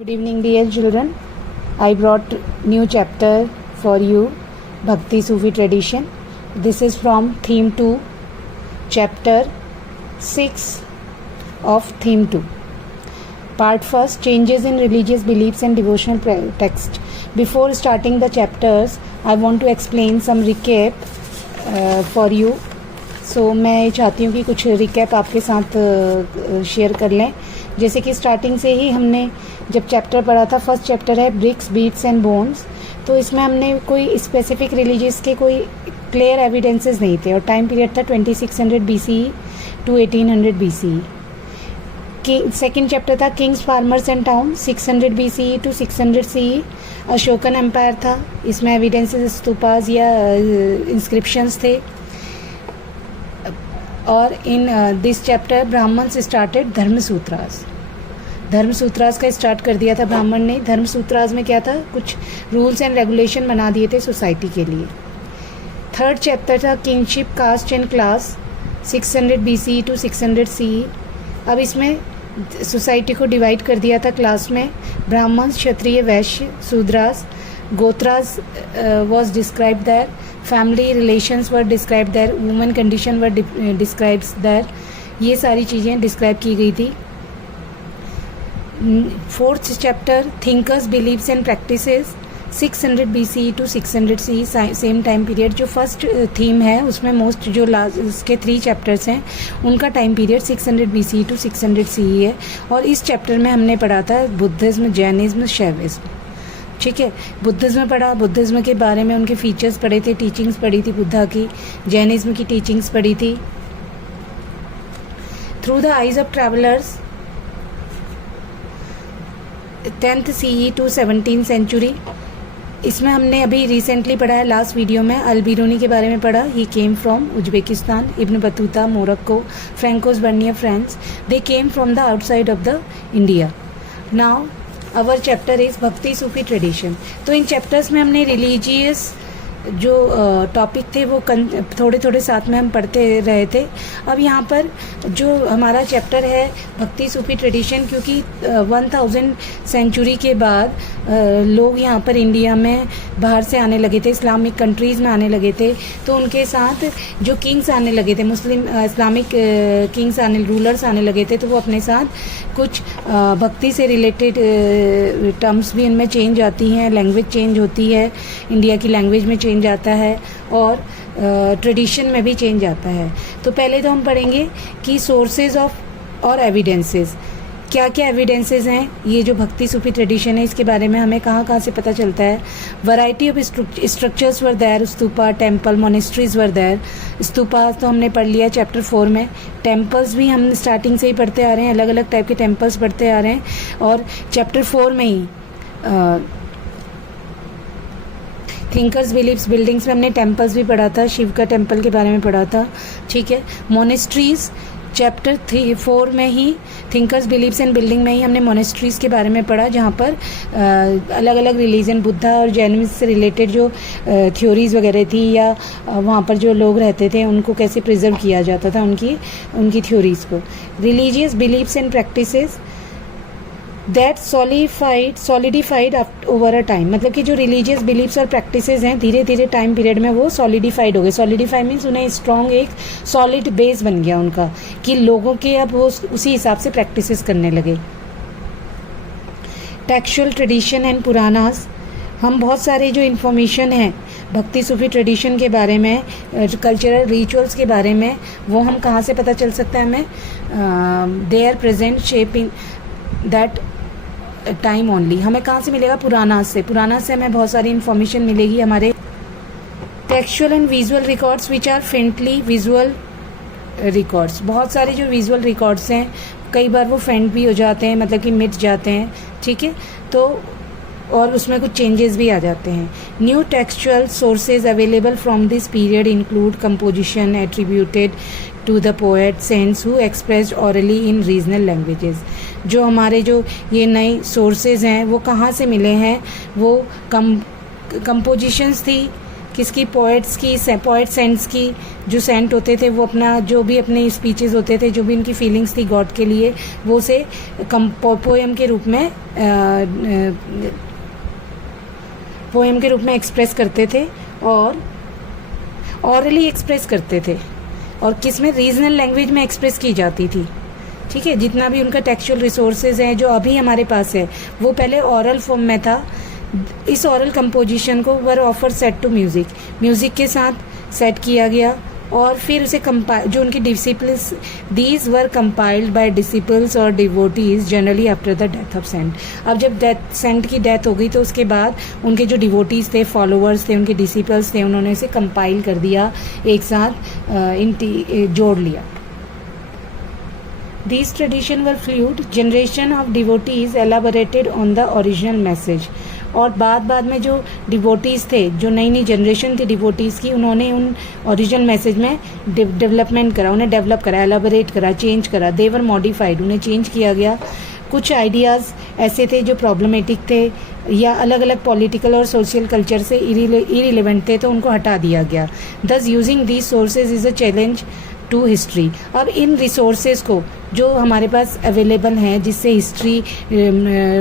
Good evening, dear children. I brought new chapter for you, Bhakti Sufi tradition. This is from theme 2, chapter 6 of theme 2. Part first, changes in religious beliefs and devotional text. Before starting the chapters, I want to explain some recap for you. So मैं चाहती हूँ कि कुछ recap आपके साथ share कर लें. जैसे कि स्टार्टिंग से ही हमने जब चैप्टर पढ़ा था, फर्स्ट चैप्टर है ब्रिक्स, बीट्स एंड बोन्स. तो इसमें हमने कोई स्पेसिफिक रिलीजियस के कोई क्लियर एविडेंसेस नहीं थे और टाइम पीरियड था 2600 BCE to 1800 BCE. Second chapter था kings, farmers and town 600 BCE to 600 CE. Ashokan empire था. इसमें एविडेंसेस, स्तूपास या इंस्क्रिप्शंस थे. और in this chapter Brahmans started dharmasutras. Dharmasutras का स्टार्ट कर दिया था ब्राह्मण ने. धर्मसूत्रास में क्या था, कुछ रूल्स एंड रेगुलेशन बना दिए थे सोसाइटी के लिए. थर्ड चैप्टर था kingship, caste and class 600 BCE to 600 CE. अब इसमें सोसाइटी को डिवाइड कर दिया था क्लास में. ब्राह्मण, क्षत्रिय, वैश्य, Shudras, गोत्रास was described there. Family relations were described there. Women condition were described there. ये सारी चीज़ें डिस्क्राइब की गई थी. Fourth chapter thinkers, believes and practices 600 BCE to 600 CE, same time period. जो फर्स्ट थीम है उसमें मोस्ट जो लास्ट उसके 3 चैप्टर्स हैं उनका time period 600 BCE to 600 CE है. और इस चैप्टर में हमने पढ़ा था बुद्धिज्म, जैनिज्म, शैविज्म. ठीक है, बुद्धिज्म पढ़ा, बुद्धिज्म के बारे में उनके फीचर्स पढ़े थे, टीचिंग्स पढ़ी थी बुद्धा की. जैनिज्म की टीचिंग्स पढ़ी थी. Through the eyes of travellers 10th CE to 17th century. इसमें हमने अभी रिसेंटली पढ़ा है लास्ट वीडियो में अल बिरूनी के बारे में पढ़ा. He came from Uzbekistan. Ibn Battuta, Morocco, Francois Bernier, France. They came from the outside of the India. Now our chapter is bhakti Sufi tradition. तो इन चैप्टर्स में हमने रिलीजियस जो टॉपिक थे वो थोड़े थोड़े साथ में हम पढ़ते रहे थे. अब यहाँ पर जो हमारा चैप्टर है भक्ति सूफी ट्रेडिशन, क्योंकि 1000 सेंचुरी के बाद लोग यहाँ पर इंडिया में बाहर से आने लगे थे, इस्लामिक कंट्रीज़ में आने लगे थे. तो उनके साथ जो किंग्स आने लगे थे, मुस्लिम इस्लामिक किंग्स रूलर्स आने लगे थे, तो वो अपने साथ कुछ भक्ति से रिलेटेड टर्म्स भी इनमें चेंज आती हैं. लैंग्वेज चेंज होती है, इंडिया की लैंग्वेज में चेंज आता है और ट्रेडिशन में भी चेंज आता है. तो पहले तो हम पढ़ेंगे कि सोर्सेज ऑफ और एविडेंसेस, क्या क्या एविडेंसेस हैं. ये जो भक्ति सूफी ट्रेडिशन है इसके बारे में हमें कहाँ कहाँ से पता चलता है. Variety of structures were there. Stupa, temple, monasteries were there. Stupa तो हमने पढ़ लिया चैप्टर 4 में. टेम्पल्स भी हम स्टार्टिंग से ही पढ़ते आ रहे हैं, अलग अलग टाइप के टेम्पल्स पढ़ते आ रहे हैं. और चैप्टर 4 में ही थिंकर्स, बिलीव्स, बिल्डिंग्स में हमने टेम्पल्स भी पढ़ा था. शिव का टेम्पल के बारे में पढ़ा था. ठीक है. मोनेस्ट्रीज चैप्टर 4 में ही, थिंकर्स, बिलीव्स एंड बिल्डिंग में ही हमने मोनेस्ट्रीज के बारे में पढ़ा, जहाँ पर अलग अलग रिलीजन, बुद्धा और जैनिज्म से रिलेटेड जो थ्योरीज वगैरह थी या वहाँ पर जो लोग रहते थे उनको कैसे प्रिजर्व किया जाता था, उनकी थ्योरीज को. Religious beliefs and practices that solidified over a time. मतलब कि जो रिलीजियस बिलीव्स और प्रैक्टिसेस हैं धीरे धीरे टाइम पीरियड में वो सॉलिडिफाइड हो गए. सॉलिडिफाई मीन्स उन्हें स्ट्रॉन्ग एक सॉलिड बेस बन गया उनका, कि लोगों के अब वो उसी हिसाब से प्रैक्टिसेस करने लगे. Textual tradition and Puranas. हम बहुत सारे जो इन्फॉर्मेशन है भक्ति सूफी ट्रेडिशन के बारे में, कल्चरल रिचुअल्स के बारे में, वो हम कहाँ से पता चल सकता है हमें. They are present shaping that time only. हमें कहाँ से मिलेगा, पुराना से. पुराना से हमें बहुत सारी इन्फॉर्मेशन मिलेगी. हमारे textual and visual records which are faintly visual records. बहुत सारे जो विजुअल रिकॉर्ड्स हैं कई बार वो फेंट भी हो जाते हैं, मतलब कि मिट जाते हैं. ठीक है. तो और उसमें कुछ चेंजेस भी आ जाते हैं. New textual sources available from this period include composition attributed to the poet saints who expressed orally in regional languages. जो हमारे जो ये नए सोर्सेज हैं वो कहाँ से मिले हैं, वो कंपोजिशंस थी किसकी, पोएट्स की, पोएट सेंट्स की। जो सेंट होते थे वो अपना जो भी अपने स्पीचेस होते थे, जो भी उनकी फीलिंग्स थी गॉड के लिए, वो उसे पोएम के रूप में एक्सप्रेस करते थे और ऑरली एक्सप्रेस करते थे, और किस में, रीजनल लैंग्वेज में एक्सप्रेस की जाती थी। ठीक है, जितना भी उनका टेक्सचुअल रिसोर्सेज है जो अभी हमारे पास है, वो पहले ऑरल फॉर्म में था। इस ऑरल कंपोजिशन को वर ऑफर सेट टू म्यूजिक के साथ सेट किया गया, और फिर उसे जो उनके disciples, these were compiled by disciples और devotees generally after the death of saint. अब जब सेंट की डेथ हो गई तो उसके बाद उनके जो डिवोटीज थे, फॉलोअर्स थे, उनके डिसिपल्स थे, उन्होंने इसे कंपाइल कर दिया, एक साथ जोड़ लिया। These tradition were fluid, generation of devotees elaborated on the original message। और बाद में जो डिवोटीज़ थे, जो नई जनरेशन थी डिवोटीज़ की, उन्होंने उन ओरिजिनल मैसेज में डेवलपमेंट करा, उन्हें डेवलप करा, एलाबोरेट करा, चेंज करा। दे वर मॉडिफाइड, उन्हें चेंज किया गया। कुछ आइडियाज़ ऐसे थे जो प्रॉब्लमेटिक थे या अलग अलग पॉलिटिकल और सोशल कल्चर से इरिलेवेंट थे, तो उनको हटा दिया गया। Thus using these sources is a challenge to history. अब इन रिसोर्सेज को जो हमारे पास अवेलेबल हैं, जिससे हिस्ट्री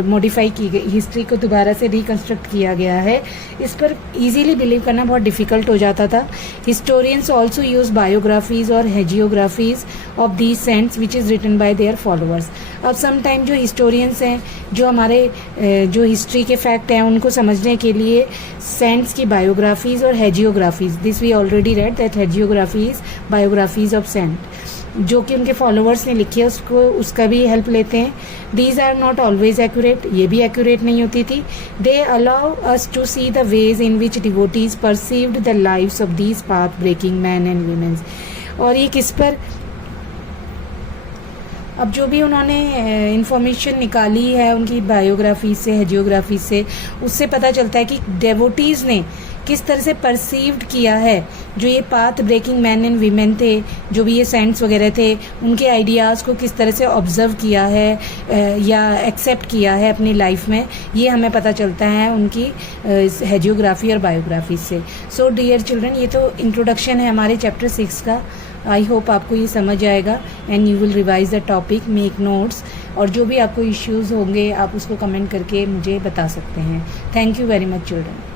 मॉडिफाई की गई, हिस्ट्री को दोबारा से रिकन्स्ट्रक्ट किया गया है, इस पर इजीली बिलीव करना बहुत डिफ़िकल्ट हो जाता था। हिस्टोरियंस ऑल्सो यूज बायोग्राफीज और hagiographies of these saints which is written by their followers. अब सम टाइम जो हिस्टोरियंस हैं, जो हमारे जो हिस्ट्री के फैक्ट हैं, उनको समझने के लिए सेंट्स की बायोग्राफीज और hagiographies, this we already read that hagiographies biographies of saint, जो कि उनके फॉलोअर्स ने लिखी है, उसका भी हेल्प लेते हैं। These are not always accurate, ये भी एक्यूरेट नहीं होती थी। They allow us to see the ways in which devotees perceived the lives of these path breaking man and womens. और ये किस पर, अब जो भी उन्होंने इंफॉर्मेशन निकाली है उनकी बायोग्राफी से, हेजियोग्राफी से, उससे पता चलता है कि डेवोटीज़ ने किस तरह से परसीव्ड किया है जो ये path breaking man and women थे, जो भी ये सेंट्स वगैरह थे, उनके आइडियाज़ को किस तरह से ऑब्जर्व किया है या एक्सेप्ट किया है अपनी लाइफ में, ये हमें पता चलता है उनकी हेजियोग्राफी और बायोग्राफी से। सो डियर चिल्ड्रन, ये तो इंट्रोडक्शन है हमारे चैप्टर 6 का। आई होप आपको ये समझ आएगा and you will revise the topic, make notes, और जो भी आपको इश्यूज़ होंगे आप उसको कमेंट करके मुझे बता सकते हैं। Thank you very much children.